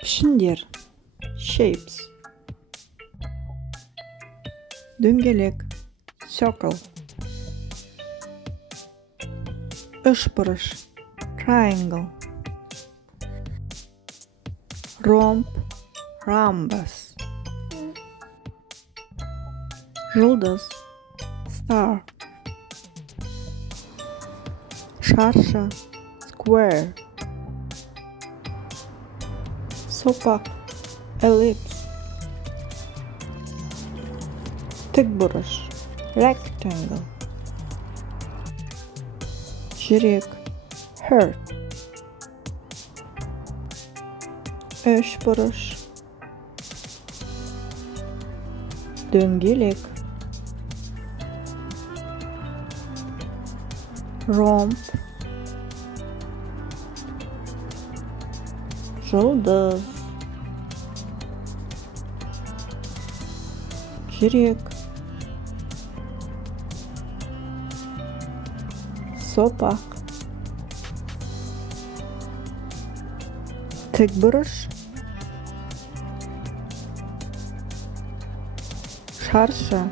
Пішіндер. Shapes. Дөңгелек. Circle. Үшбұрыш. Triangle. Ромб. Rhombus. Жұлдыз. Star. Шаршы. Square. Sopa. Ellipse. Тікбұрыш. Rectangle. Жүрек. Heart. Үшбұрыш. Дөңгелек. Ромб. Жұлдыз. Жүрек. Сопақ. Тікбұрыш. Шаршы.